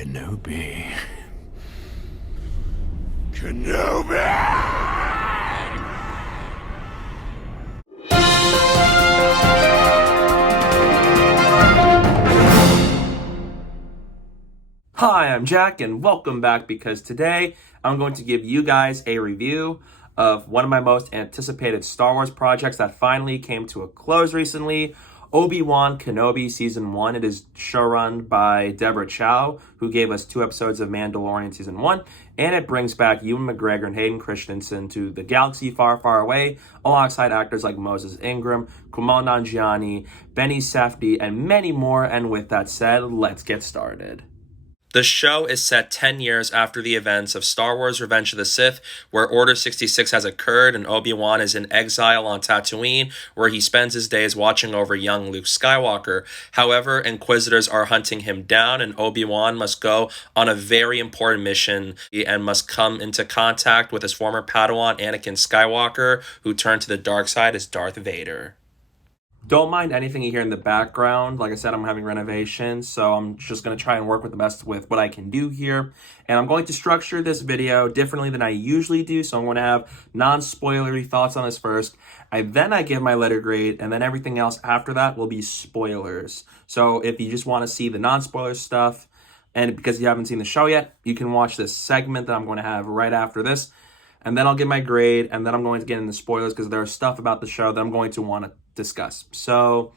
Kenobi. Kenobi! Hi, I'm Jack, and welcome back because today I'm going to give you guys a review of one of my most anticipated Star Wars projects that finally came to a close recently, Obi-Wan Kenobi Season 1. It is showrun by Deborah Chow, who gave us 2 episodes of Mandalorian Season 1, and it brings back Ewan McGregor and Hayden Christensen to the galaxy far, far away, alongside actors like Moses Ingram, Kumail Nanjiani, Benny Safdie, and many more. And with that said, let's get started. The show is set 10 years after the events of Star Wars Revenge of the Sith, where Order 66 has occurred and Obi-Wan is in exile on Tatooine, where he spends his days watching over young Luke Skywalker. However, Inquisitors are hunting him down, and Obi-Wan must go on a very important mission and must come into contact with his former Padawan Anakin Skywalker, who turned to the dark side as Darth Vader. Don't mind anything you hear in the background. Like I said, I'm having renovations, so I'm just going to try and work with the best with what I can do here. And I'm going to structure this video differently than I usually do, so I'm going to have non-spoilery thoughts on this first. Then I give my letter grade, and then everything else after that will be spoilers. So if you just want to see the non-spoiler stuff, and because you haven't seen the show yet, you can watch this segment that I'm going to have right after this. And then I'll give my grade, and then I'm going to get into spoilers because there's stuff about the show that I'm going to want to discuss. So,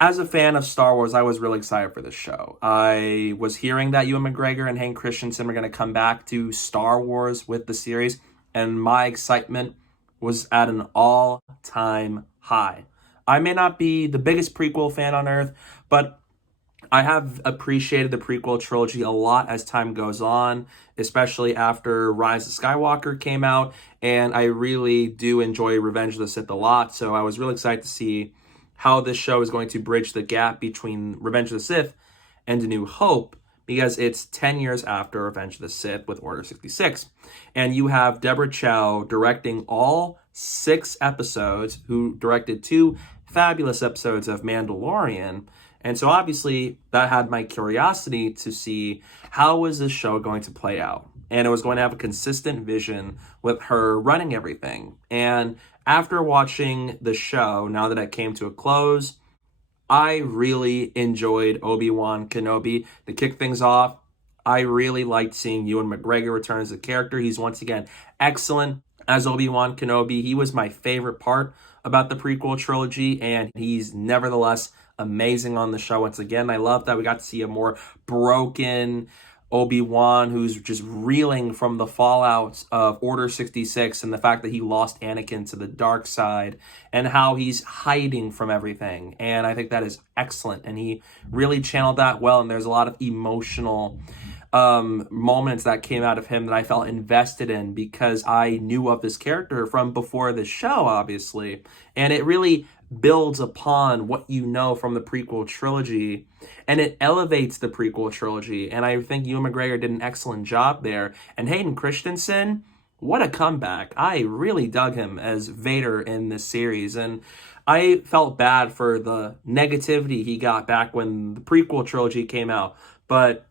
as a fan of Star Wars, I was really excited for this show. I was hearing that Ewan McGregor and Hayden Christensen were going to come back to Star Wars with the series, and my excitement was at an all-time high. I may not be the biggest prequel fan on earth, but I have appreciated the prequel trilogy a lot as time goes on, especially after Rise of Skywalker came out, and I really do enjoy Revenge of the Sith a lot, so I was really excited to see how this show is going to bridge the gap between Revenge of the Sith and A New Hope, because it's 10 years after Revenge of the Sith with Order 66. And you have Deborah Chow directing all 6 episodes, who directed 2 fabulous episodes of Mandalorian. And so obviously that had my curiosity to see how was this show going to play out. And it was going to have a consistent vision with her running everything. And after watching the show, now that it came to a close, I really enjoyed Obi-Wan Kenobi. To kick things off, I really liked seeing Ewan McGregor return as a character. He's once again excellent as Obi-Wan Kenobi. He was my favorite part about the prequel trilogy, and he's nevertheless amazing on the show once again. I love that we got to see a more broken Obi-Wan who's just reeling from the fallout of Order 66 and the fact that he lost Anakin to the dark side and how he's hiding from everything. And I think that is excellent, and he really channeled that well, and there's a lot of emotional moments that came out of him that I felt invested in because I knew of this character from before the show, obviously. And it really builds upon what you know from the prequel trilogy, and it elevates the prequel trilogy, and I think Ewan McGregor did an excellent job there. And Hayden Christensen, what a comeback. I really dug him as Vader in this series, and I felt bad for the negativity he got back when the prequel trilogy came out, but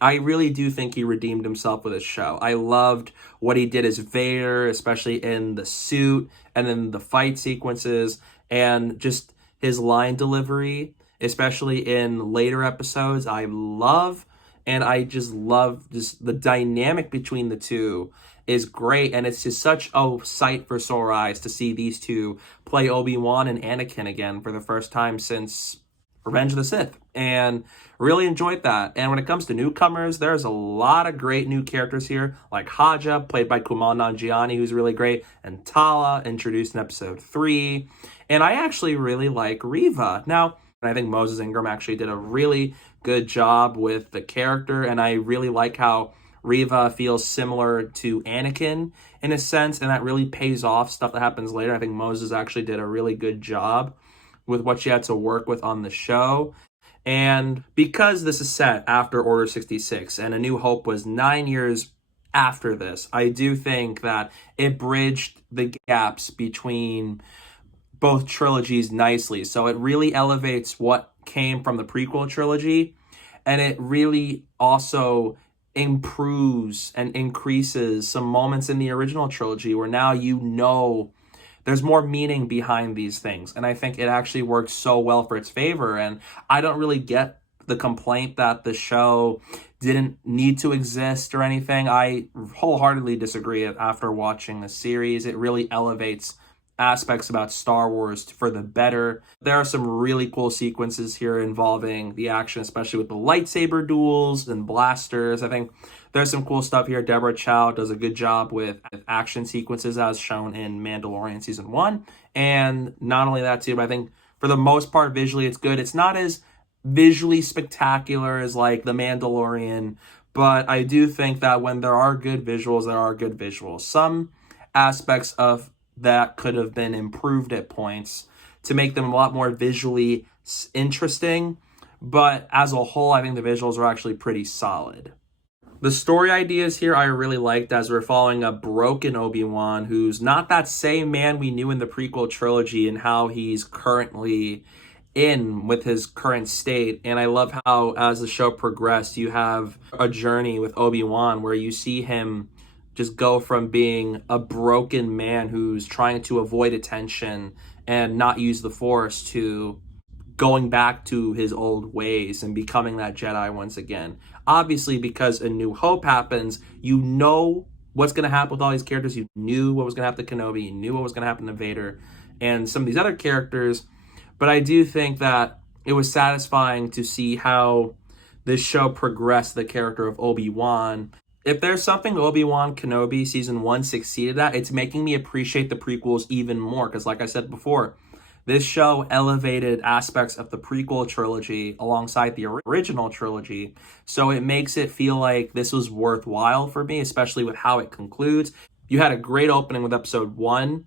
I really do think he redeemed himself with his show. I loved what he did as Vader, especially in the suit and in the fight sequences, and just his line delivery, especially in later episodes, I love. And I just love just the dynamic between the two is great. And it's just such a sight for sore eyes to see these two play Obi-Wan and Anakin again for the first time since Revenge of the Sith, and really enjoyed that. And when it comes to newcomers, there's a lot of great new characters here, like Haja, played by Kumail Nanjiani, who's really great, and Tala, introduced in episode 3. And I actually really like Riva. Now, I think Moses Ingram actually did a really good job with the character, and I really like how Riva feels similar to Anakin in a sense, and that really pays off stuff that happens later. I think Moses actually did a really good job with what she had to work with on the show. And because this is set after Order 66 and A New Hope was 9 years after this, I do think that it bridged the gaps between both trilogies nicely. So it really elevates what came from the prequel trilogy And it really also improves and increases some moments in the original trilogy where now there's more meaning behind these things. And I think it actually works so well for its favor. And I don't really get the complaint that the show didn't need to exist or anything. I wholeheartedly disagree after watching the series. It really elevates aspects about Star Wars for the better. There are some really cool sequences here involving the action, especially with the lightsaber duels and blasters. I think there's some cool stuff here. Deborah Chow does a good job with action sequences as shown in Mandalorian Season 1. And not only that too, but I think for the most part, visually it's good. It's not as visually spectacular as like The Mandalorian, but I do think that when there are good visuals, there are good visuals. Some aspects of that could have been improved at points to make them a lot more visually interesting, but as a whole, I think the visuals are actually pretty solid. The story ideas here I really liked, as we're following a broken Obi-Wan who's not that same man we knew in the prequel trilogy and how he's currently in with his current state. And I love how as the show progressed, you have a journey with Obi-Wan where you see him just go from being a broken man who's trying to avoid attention and not use the Force to going back to his old ways and becoming that Jedi once again. Obviously, because A New Hope happens, you know what's going to happen with all these characters. You knew what was going to happen to Kenobi. You knew what was going to happen to Vader and some of these other characters. But I do think that it was satisfying to see how this show progressed the character of Obi-Wan. If there's something Obi-Wan Kenobi Season 1 succeeded at, it's making me appreciate the prequels even more. Because like I said before, this show elevated aspects of the prequel trilogy alongside the original trilogy. So it makes it feel like this was worthwhile for me, especially with how it concludes. You had a great opening with episode 1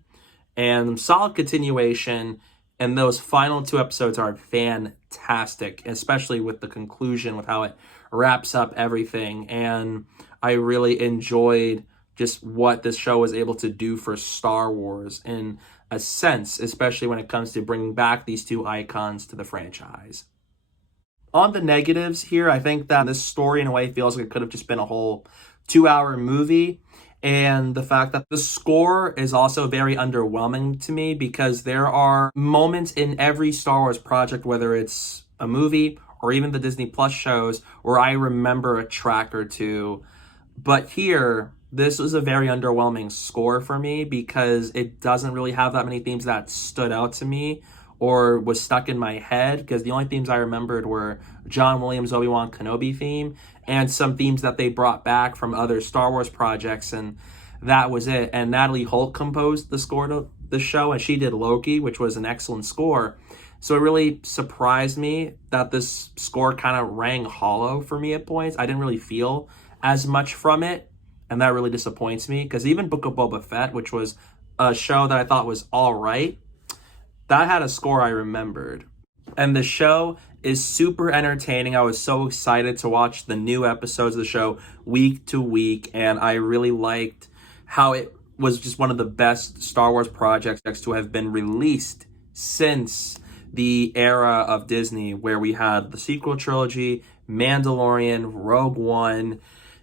and solid continuation. And those final 2 episodes are fantastic, especially with the conclusion, with how it wraps up everything. And I really enjoyed just what this show was able to do for Star Wars in a sense, especially when it comes to bringing back these 2 icons to the franchise. On the negatives here, I think that this story in a way feels like it could have just been a whole 2-hour movie. And the fact that the score is also very underwhelming to me, because there are moments in every Star Wars project, whether it's a movie or even the Disney Plus shows, where I remember a track or two. But here, this was a very underwhelming score for me because it doesn't really have that many themes that stood out to me or was stuck in my head, because the only themes I remembered were John Williams' Obi-Wan Kenobi theme and some themes that they brought back from other Star Wars projects, and that was it. And Natalie Holt composed the score to the show, and she did Loki, which was an excellent score. So it really surprised me that this score kind of rang hollow for me at points. I didn't really feel as much from it, and that really disappoints me, because even Book of Boba Fett, which was a show that I thought was all right, that had a score I remembered. And the show is super entertaining. I was so excited to watch the new episodes of the show week to week, and I really liked how it was just one of the best Star Wars projects to have been released since the era of Disney, where we had the sequel trilogy, Mandalorian, Rogue One,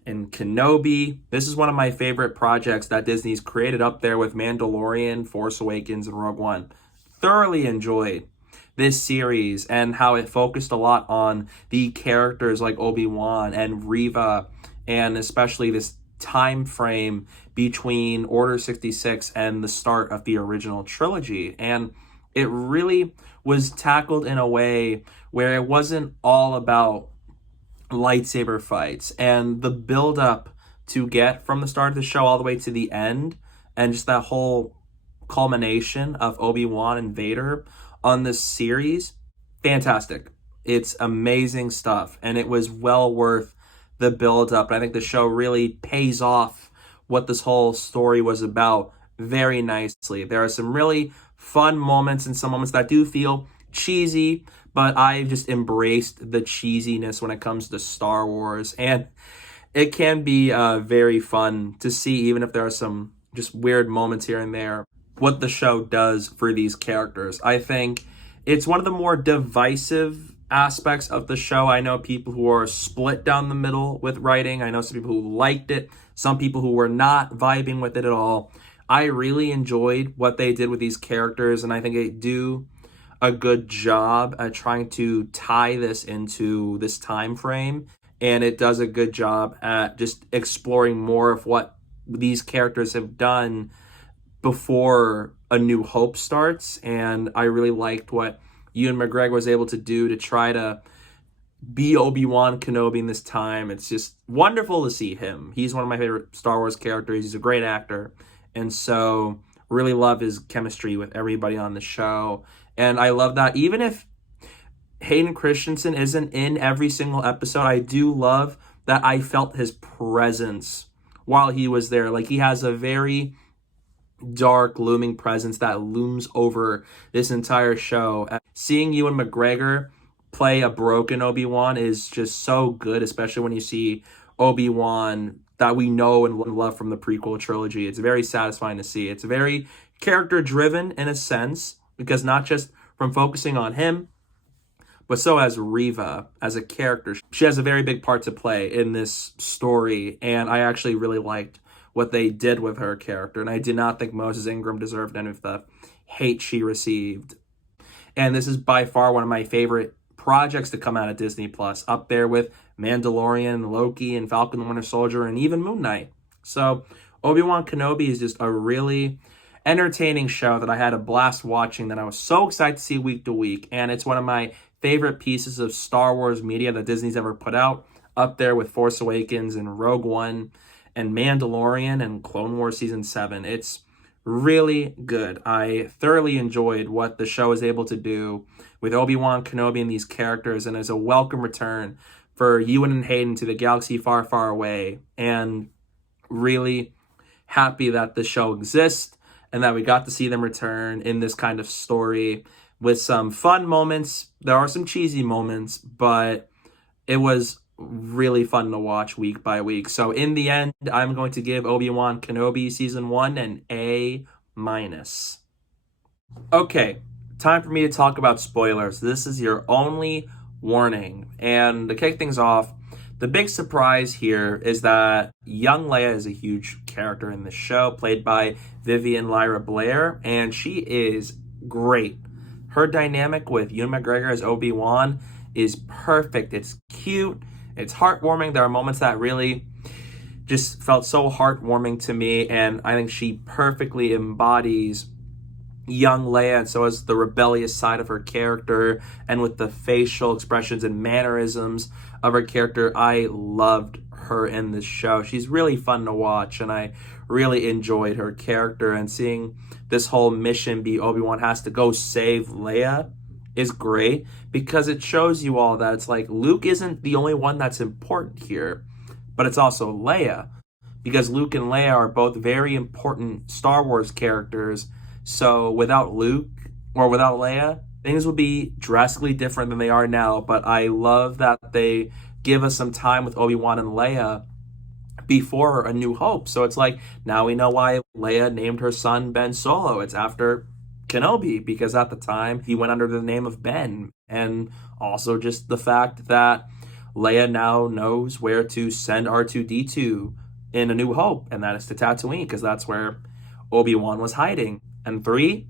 and Kenobi. This is one of my favorite projects that Disney's created, up there with Mandalorian, Force Awakens, and Rogue One. Thoroughly enjoyed this series and how it focused a lot on the characters like Obi-Wan and Reva, and especially this time frame between Order 66 and the start of the original trilogy. And it really was tackled in a way where it wasn't all about lightsaber fights, and the build up to get from the start of the show all the way to the end, and just that whole culmination of Obi-Wan and Vader on this series, fantastic. It's amazing stuff, and it was well worth the build up. And I think the show really pays off what this whole story was about very nicely. There are some really fun moments and some moments that do feel cheesy, but I just embraced the cheesiness when it comes to Star Wars, and it can be very fun to see, even if there are some just weird moments here and there, what the show does for these characters. I think it's one of the more divisive aspects of the show. I know people who are split down the middle with writing. I know some people who liked it, some people who were not vibing with it at all. I really enjoyed what they did with these characters, and I think they do a good job at trying to tie this into this time frame, and it does a good job at just exploring more of what these characters have done before A New Hope starts. And I really liked what Ewan McGregor was able to do to try to be Obi-Wan Kenobi in this time. It's just wonderful to see him. He's one of my favorite Star Wars characters. He's a great actor. And so really love his chemistry with everybody on the show. And I love that even if Hayden Christensen isn't in every single episode, I do love that I felt his presence while he was there. Like, he has a very dark, looming presence that looms over this entire show. Seeing Ewan McGregor play a broken Obi-Wan is just so good, especially when you see Obi-Wan that we know and love from the prequel trilogy. It's very satisfying to see. It's very character-driven in a sense, because not just from focusing on him, but so has Riva as a character. She has a very big part to play in this story, and I actually really liked what they did with her character, and I did not think Moses Ingram deserved any of the hate she received. And this is by far one of my favorite projects to come out of Disney Plus, up there with Mandalorian, Loki, and Falcon the Winter Soldier, and even Moon Knight. So Obi-Wan Kenobi is just a really entertaining show that I had a blast watching, that I was so excited to see week to week, and it's one of my favorite pieces of Star Wars media that Disney's ever put out, up there with Force Awakens and Rogue One and Mandalorian and Clone Wars Season 7. It's really good. I thoroughly enjoyed what the show is able to do with Obi-Wan Kenobi and these characters, and as a welcome return for Ewan and Hayden to the galaxy far, far away. And really happy that the show exists and that we got to see them return in this kind of story with some fun moments. There are some cheesy moments, but it was really fun to watch week by week. So in the end, I'm going to give Obi-Wan Kenobi Season 1 an A-. Okay, time for me to talk about spoilers. This is your only warning. And to kick things off, the big surprise here is that young Leia is a huge character in the show, played by Vivien Lyra Blair, and she is great. Her dynamic with Ewan McGregor as Obi-Wan is perfect. It's cute. It's heartwarming. There are moments that really just felt so heartwarming to me, and I think she perfectly embodies young Leia, and so is the rebellious side of her character, and with the facial expressions and mannerisms of her character. I loved her in this show. She's really fun to watch, and I really enjoyed her character, and seeing this whole mission be Obi-Wan has to go save Leia is great, because it shows you all that it's like Luke isn't the only one that's important here, but it's also Leia, because Luke and Leia are both very important Star Wars characters. So without Luke or without Leia, things would be drastically different than they are now. But I love that they give us some time with Obi-Wan and Leia before A New Hope. So it's like, now we know why Leia named her son Ben Solo. It's after Kenobi, because at the time he went under the name of Ben. And also just the fact that Leia now knows where to send R2-D2 in A New Hope, and that is to Tatooine, because that's where Obi-Wan was hiding. And 3,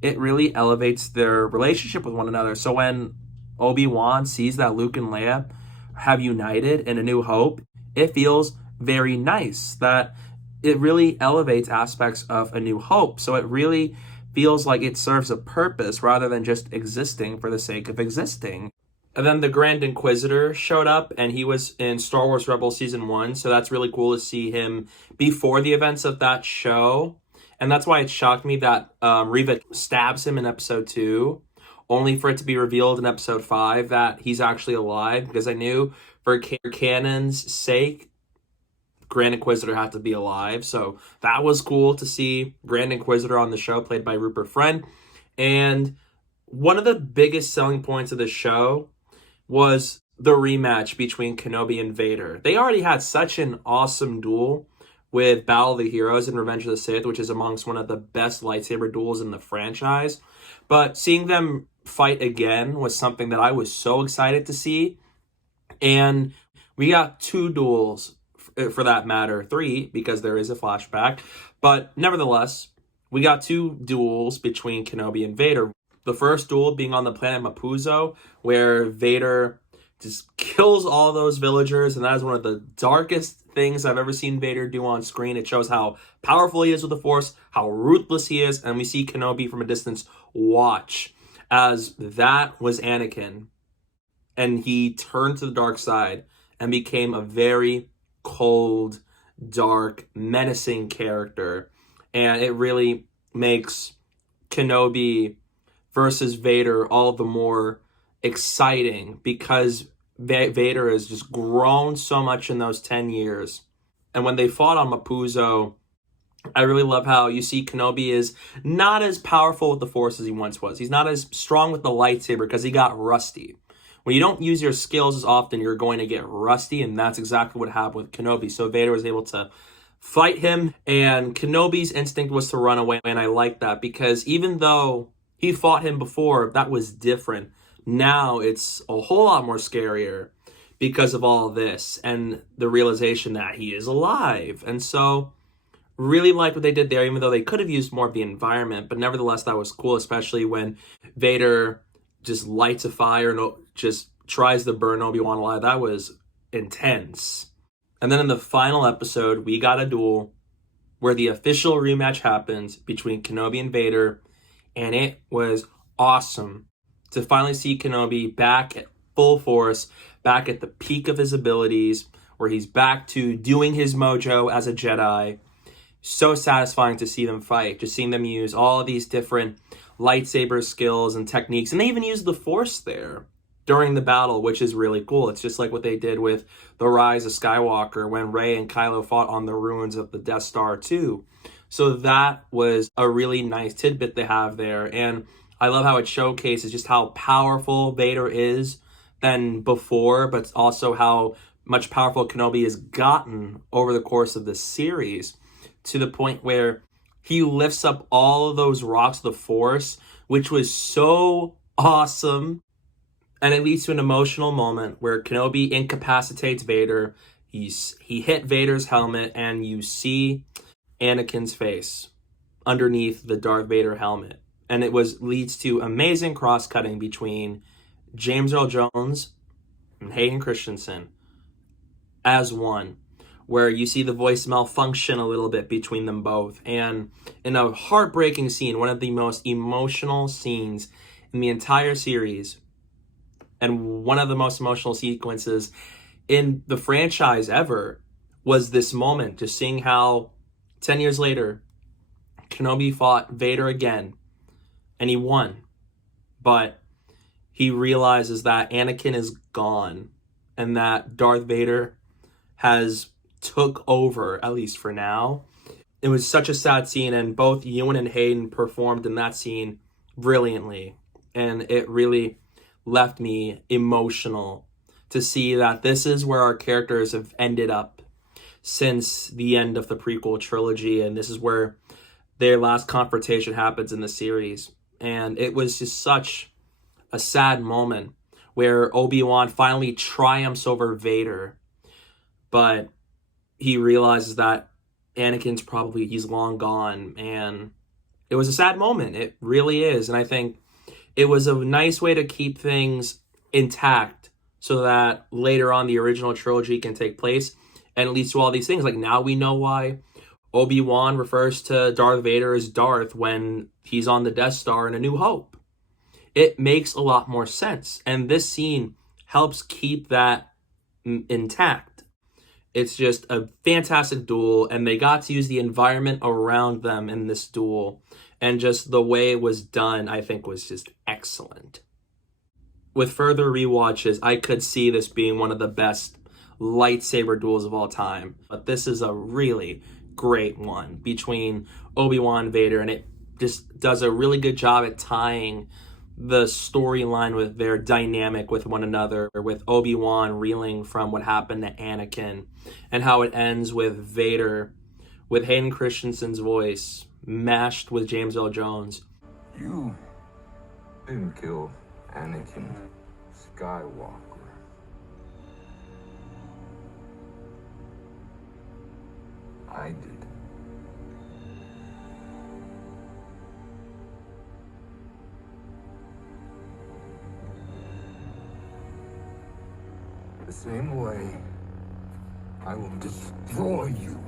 it really elevates their relationship with one another. So when Obi-Wan sees that Luke and Leia have united in A New Hope, it feels very nice. That it really elevates aspects of A New Hope. So it really feels like it serves a purpose rather than just existing for the sake of existing. And then the Grand Inquisitor showed up, and he was in Star Wars Rebels Season 1, so that's really cool to see him before the events of that show. And that's why it shocked me that Riva stabs him in Episode 2, only for it to be revealed in Episode 5 that he's actually alive, because I knew for canon's sake, Grand Inquisitor had to be alive. So that was cool to see Grand Inquisitor on the show, played by Rupert Friend. And one of the biggest selling points of the show was the rematch between Kenobi and Vader. They already had such an awesome duel with Battle of the Heroes and Revenge of the Sith, which is amongst one of the best lightsaber duels in the franchise. But seeing them fight again was something that I was so excited to see. And we got 2 duels, for that matter, 3, because there is a flashback. But nevertheless, we got 2 duels between Kenobi and Vader. The first duel being on the planet Mapuzo, where Vader just kills all those villagers, and that is one of the darkest things I've ever seen Vader do on screen. It shows how powerful he is with the Force, how ruthless he is, and we see Kenobi from a distance watch as that was Anakin, and he turned to the dark side and became a very cold, dark, menacing character. And it really makes Kenobi versus Vader all the more exciting because Vader has just grown so much in those 10 years. And when they fought on Mapuzo, I really love how you see Kenobi is not as powerful with the Force as he once was. He's not as strong with the lightsaber because he got rusty. When you don't use your skills as often, you're going to get rusty, and that's exactly what happened with Kenobi. So Vader was able to fight him, and Kenobi's instinct was to run away, and I like that because even though he fought him before, that was different. Now it's a whole lot more scarier because of all this and the realization that he is alive. And so really like what they did there, even though they could have used more of the environment, but nevertheless, that was cool, especially when Vader just lights a fire and just tries to burn Obi-Wan alive. That was intense. And then in the final episode, we got a duel where the official rematch happens between Kenobi and Vader, and it was awesome to finally see Kenobi back at full force, back at the peak of his abilities, where he's back to doing his mojo as a Jedi. So satisfying to see them fight, just seeing them use all of these different lightsaber skills and techniques. And they even used the Force there during the battle, which is really cool. It's just like what they did with The Rise of Skywalker when Rey and Kylo fought on the ruins of the Death Star too. So that was a really nice tidbit they have there. And I love how it showcases just how powerful Vader is than before, but also how much powerful Kenobi has gotten over the course of the series, to the point where he lifts up all of those rocks of the Force, which was so awesome. And it leads to an emotional moment where Kenobi incapacitates Vader. He hit Vader's helmet, and you see Anakin's face underneath the Darth Vader helmet. And it leads to amazing cross-cutting between James Earl Jones and Hayden Christensen as one, where you see the voice malfunction a little bit between them both. And in a heartbreaking scene, one of the most emotional scenes in the entire series, and one of the most emotional sequences in the franchise ever, was this moment, just seeing how 10 years later, Kenobi fought Vader again, and he won. But he realizes that Anakin is gone, and that Darth Vader has took over, at least for now. It was such a sad scene, and both Ewan and Hayden performed in that scene brilliantly. And it really left me emotional to see that this is where our characters have ended up since the end of the prequel trilogy, and this is where their last confrontation happens in the series. And it was just such a sad moment where Obi-Wan finally triumphs over Vader, but he realizes that he's long gone, and it was a sad moment. It really is. And I think it was a nice way to keep things intact so that later on the original trilogy can take place, and it leads to all these things. Like, now we know why Obi-Wan refers to Darth Vader as Darth when he's on the Death Star in A New Hope. It makes a lot more sense, and this scene helps keep that intact. It's just a fantastic duel, and they got to use the environment around them in this duel. And just the way it was done, I think, was just excellent. With further rewatches, I could see this being one of the best lightsaber duels of all time. But this is a really great one between Obi-Wan and Vader, and it just does a really good job at tying the storyline with their dynamic with one another, with Obi-Wan reeling from what happened to Anakin, and how it ends with Vader, with Hayden Christensen's voice mashed with James Earl Jones. You Didn't kill Anakin Skywalker. I did. The same way I will destroy you.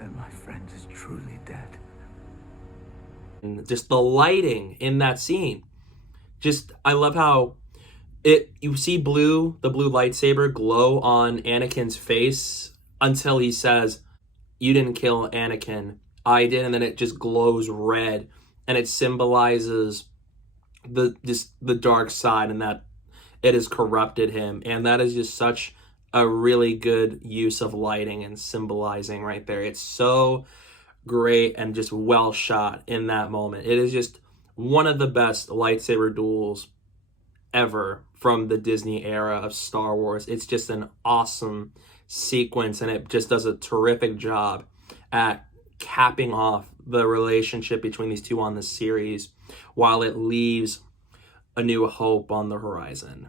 And my friend is truly dead. And just the lighting in that scene. I love how you see the blue lightsaber glow on Anakin's face until he says, "You didn't kill Anakin, I did," and then it just glows red, and it symbolizes the dark side and that it has corrupted him. And that is just such a really good use of lighting and symbolizing right there. It's so great and just well shot in that moment. It is just one of the best lightsaber duels ever from the Disney era of Star Wars. It's just an awesome sequence, and it just does a terrific job at capping off the relationship between these two on the series while it leaves A New Hope on the horizon.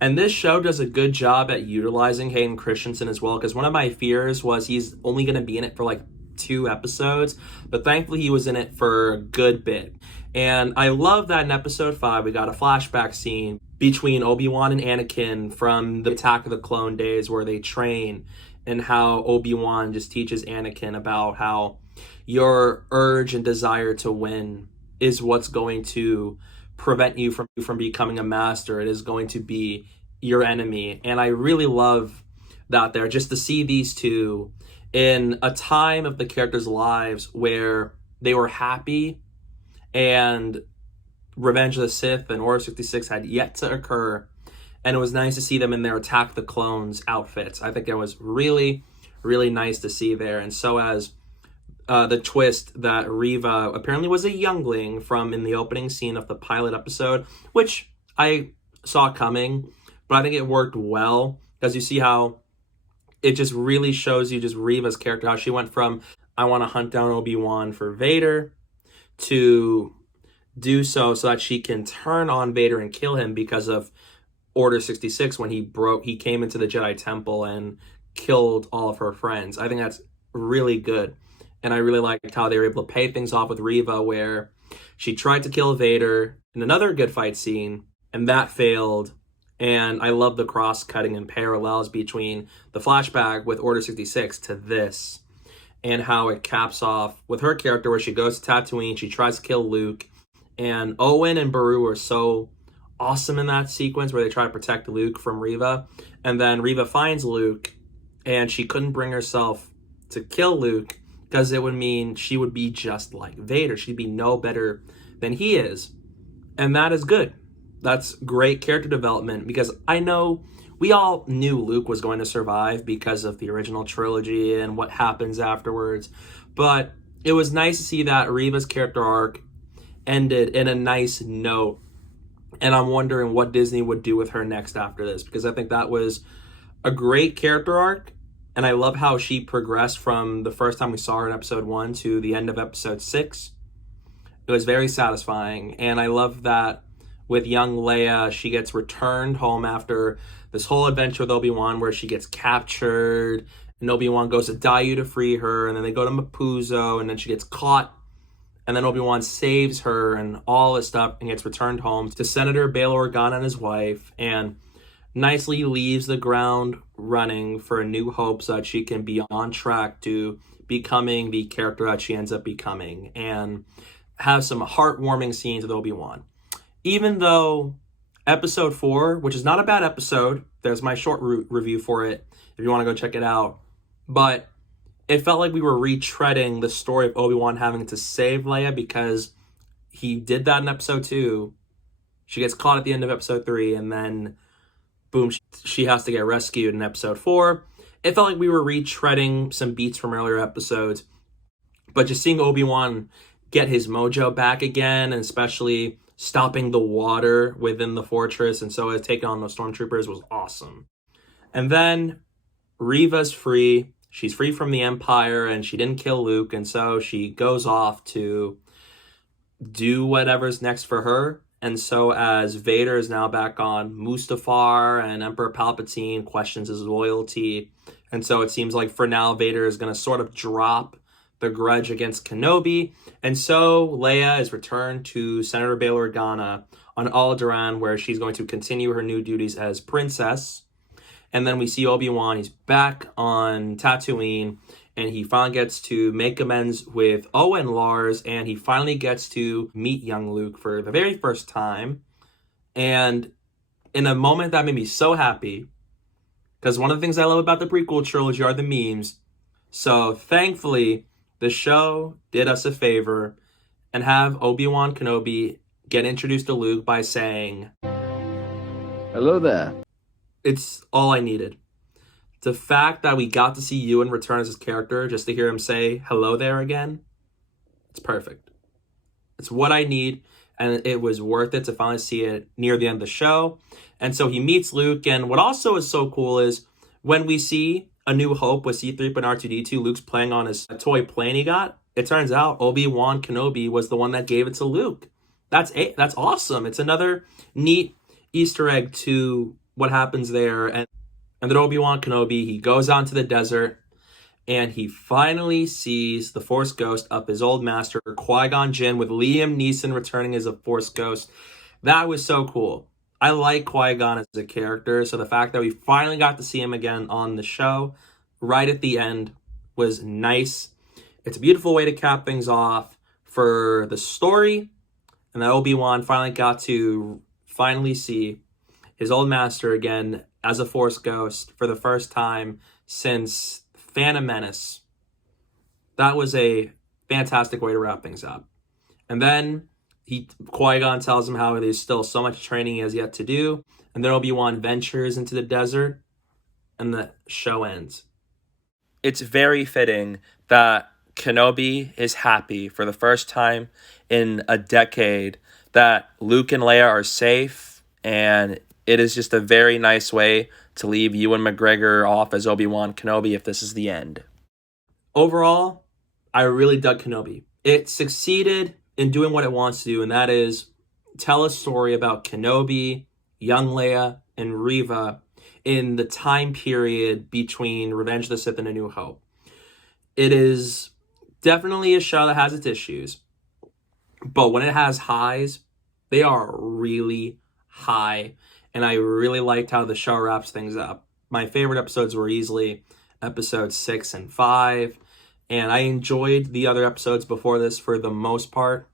And this show does a good job at utilizing Hayden Christensen as well, because one of my fears was he's only going to be in it for like 2 episodes, but thankfully he was in it for a good bit. And I love that in episode 5 we got a flashback scene between Obi-Wan and Anakin from the Attack of the Clone days where they train, and how Obi-Wan just teaches Anakin about how your urge and desire to win is what's going to prevent you from becoming a master. It is going to be your enemy. And I really love that there, just to see these two in a time of the characters' lives where they were happy and Revenge of the Sith and Order 66 had yet to occur. And it was nice to see them in their Attack the Clones outfits. I think it was really, really nice to see there. And so as the twist that Riva apparently was a youngling from in the opening scene of the pilot episode, which I saw coming, but I think it worked well because you see how it just really shows you just Riva's character, how she went from, I want to hunt down Obi-Wan for Vader, to do so that she can turn on Vader and kill him because of Order 66 when he came into the Jedi Temple and killed all of her friends. I think that's really good. And I really liked how they were able to pay things off with Riva, where she tried to kill Vader in another good fight scene, and that failed. And I love the cross-cutting and parallels between the flashback with Order 66 to this, and how it caps off with her character where she goes to Tatooine, she tries to kill Luke, and Owen and Beru are so awesome in that sequence where they try to protect Luke from Riva, and then Riva finds Luke, and she couldn't bring herself to kill Luke because it would mean she would be just like Vader. She'd be no better than he is. And that is good. That's great character development, because I know we all knew Luke was going to survive because of the original trilogy and what happens afterwards. But it was nice to see that Riva's character arc ended in a nice note. And I'm wondering what Disney would do with her next after this, because I think that was a great character arc. And I love how she progressed from the first time we saw her in episode 1 to the end of episode 6. It was very satisfying. And I love that with young Leia, she gets returned home after this whole adventure with Obi-Wan where she gets captured and Obi-Wan goes to Daiyu to free her, and then they go to Mapuzo, and then she gets caught, and then Obi-Wan saves her and all this stuff and gets returned home to Senator Bail Organa and his wife, and nicely leaves the ground running for A New Hope so that she can be on track to becoming the character that she ends up becoming, and have some heartwarming scenes with Obi-Wan. Even though episode 4, which is not a bad episode, there's my short review for it if you want to go check it out, but it felt like we were retreading the story of Obi-Wan having to save Leia, because he did that in episode 2. She gets caught at the end of episode 3, and then boom, she has to get rescued in episode 4. It felt like we were retreading some beats from earlier episodes, but just seeing Obi-Wan get his mojo back again, and especially stopping the water within the fortress and so as taking on the stormtroopers was awesome. And then Riva's free. She's free from the Empire and she didn't kill Luke, and so she goes off to do whatever's next for her. And so as Vader is now back on Mustafar and Emperor Palpatine questions his loyalty, and so it seems like for now Vader is going to sort of drop the grudge against Kenobi, and so Leia is returned to Senator Bail Organa on Alderaan, where she's going to continue her new duties as princess. And then we see Obi-Wan, he's back on Tatooine, and he finally gets to make amends with Owen Lars, and he finally gets to meet young Luke for the very first time. And in a moment that made me so happy, because one of the things I love about the prequel trilogy are the memes. So thankfully, the show did us a favor and have Obi-Wan Kenobi get introduced to Luke by saying, "Hello there." It's all I needed. The fact that we got to see Ewan return as his character, just to hear him say hello there again, it's perfect. It's what I need, and it was worth it to finally see it near the end of the show. And so he meets Luke, and what also is so cool is when we see A New Hope with C-3PO and R2-D2, Luke's playing on his toy plane he got, it turns out Obi-Wan Kenobi was the one that gave it to Luke. That's awesome. It's another neat Easter egg to what happens there. And then Obi-Wan Kenobi, he goes out into the desert and he finally sees the Force ghost of his old master, Qui-Gon Jinn, with Liam Neeson returning as a Force ghost. That was so cool. I like Qui-Gon as a character, so the fact that we finally got to see him again on the show right at the end was nice. It's a beautiful way to cap things off for the story, and that Obi-Wan finally got to finally see his old master again as a Force ghost for the first time since Phantom Menace. That was a fantastic way to wrap things up. And then Qui-Gon tells him how there's still so much training he has yet to do. And then Obi-Wan ventures into the desert and the show ends. It's very fitting that Kenobi is happy for the first time in a decade that Luke and Leia are safe, and it is just a very nice way to leave Ewan McGregor off as Obi-Wan Kenobi if this is the end. Overall, I really dug Kenobi. It succeeded in doing what it wants to do, and that is tell a story about Kenobi, young Leia, and Reva in the time period between Revenge of the Sith and A New Hope. It is definitely a show that has its issues, but when it has highs, they are really high. And I really liked how the show wraps things up. My favorite episodes were easily episodes 6 and 5. And I enjoyed the other episodes before this for the most part.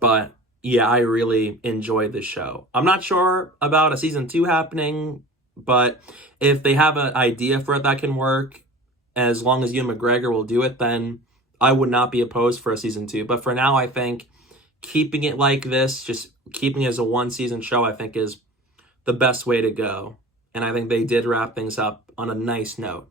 But yeah, I really enjoyed the show. I'm not sure about a season 2 happening, but if they have an idea for it that can work, as long as Ewan McGregor will do it, then I would not be opposed for a season 2. But for now, I think keeping it like this, just keeping it as a one-season show, I think is the best way to go. And I think they did wrap things up on a nice note.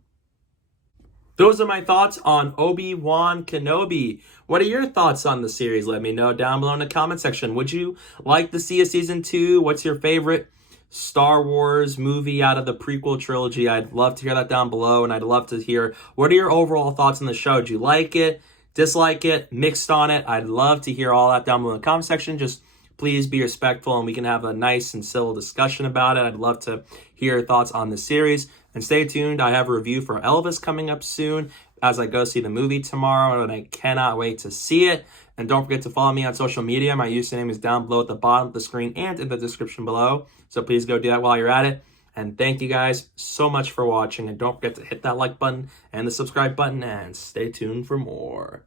Those are my thoughts on Obi-Wan Kenobi. What are your thoughts on the series? Let me know down below in the comment section. Would you like to see a season 2? What's your favorite Star Wars movie out of the prequel trilogy? I'd love to hear that down below, and I'd love to hear what are your overall thoughts on the show. Do you like it? Dislike it? Mixed on it? I'd love to hear all that down below in the comment section. Just please be respectful and we can have a nice and civil discussion about it. I'd love to hear your thoughts on the series. And stay tuned. I have a review for Elvis coming up soon as I go see the movie tomorrow, and I cannot wait to see it. And don't forget to follow me on social media. My username is down below at the bottom of the screen and in the description below. So please go do that while you're at it. And thank you guys so much for watching. And don't forget to hit that like button and the subscribe button, and stay tuned for more.